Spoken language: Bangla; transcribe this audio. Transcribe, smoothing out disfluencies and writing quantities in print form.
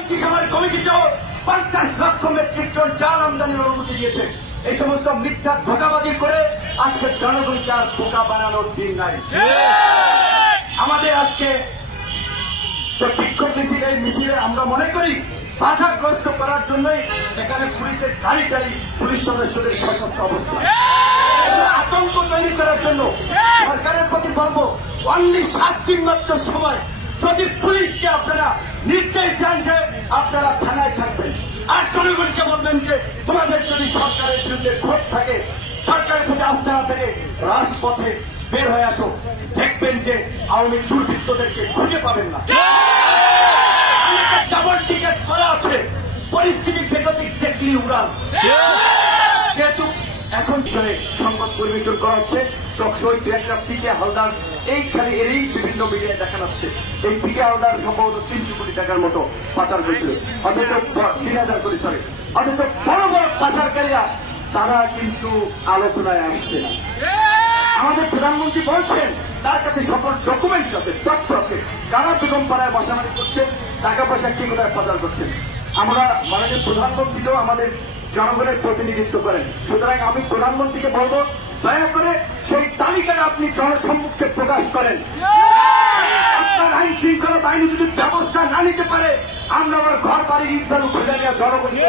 মন্ত্রিসভার কমিটিতেও 50 লক্ষ মেট্রিক টন চাল আমদানির অনুমতি দিয়েছে। এই সমস্ত মিথ্যা ধোঁকাবাজি করে আজকে জনগণকে আর বোকা বানানোর দিন নাই। আমাদের আজকে বিক্ষোভ মিছিল, এই মিছিলে আমরা মনে করি বাধাগ্রস্ত করার জন্যই এখানে পুলিশের গাড়ি গাড়ি পুলিশ সদস্যদের সশস্ত্র অবস্থা, আতঙ্ক তৈরি করার জন্য সরকারের প্রতি বলবো, অনলি 7 দিন মাত্র সময়, যদি পুলিশকে আপনারা নির্দেশ দেন যে আপনারা থানায় থাকবেন, আর জনগণকে বলবেন যে তোমাদের যদি সরকারের বিরুদ্ধে ক্ষোভ থাকে, সরকারের প্রতি আস্থা না থাকে, রাজপথে বের হয়ে আসো, দেখবেন যে আওয়ামী দুর্বৃত্তদেরকে খুঁজে পাবেন না। ডাবল টিকেট করা আছে, পরিস্থিতি বেগতিক দেখলি উড়াল। যেহেতু এখন সংবাদ পরিবেশন করা হচ্ছে, টকশোয় একটা পিকে হালদার এইখানে এরই বিভিন্ন মিডিয়ায় দেখা যাচ্ছে, এই পিকে হালদার সম্ভবত 300 কোটি টাকার মতো পাচার করেছিল, অথচ 3000 কোটি সরে, অথচ বড় বড় পাচারকারীরা তারা কিন্তু আলোচনায় আসছে না। আমাদের প্রধানমন্ত্রী বলছেন তার কাছে সকল ডকুমেন্টস আছে, তথ্য আছে, কারা বেগম পাড়ায় বসাবাড়ি করছেন, টাকা পয়সা কি কোথায় পাচার করছেন। আমরা মাননীয় প্রধানমন্ত্রীও আমাদের জনগণের প্রতিনিধিত্ব করেন, সুতরাং আমি প্রধানমন্ত্রীকে বলবো দয়া করে সেই তালিকাটা আপনি জনসম্মুখে প্রকাশ করেন। আপনার আইন শৃঙ্খলা বাহিনী যদি ব্যবস্থা না নিতে পারে, আমরা আমার ঘর বাড়ি ইট বালু খুঁজে নেওয়া জনগণকে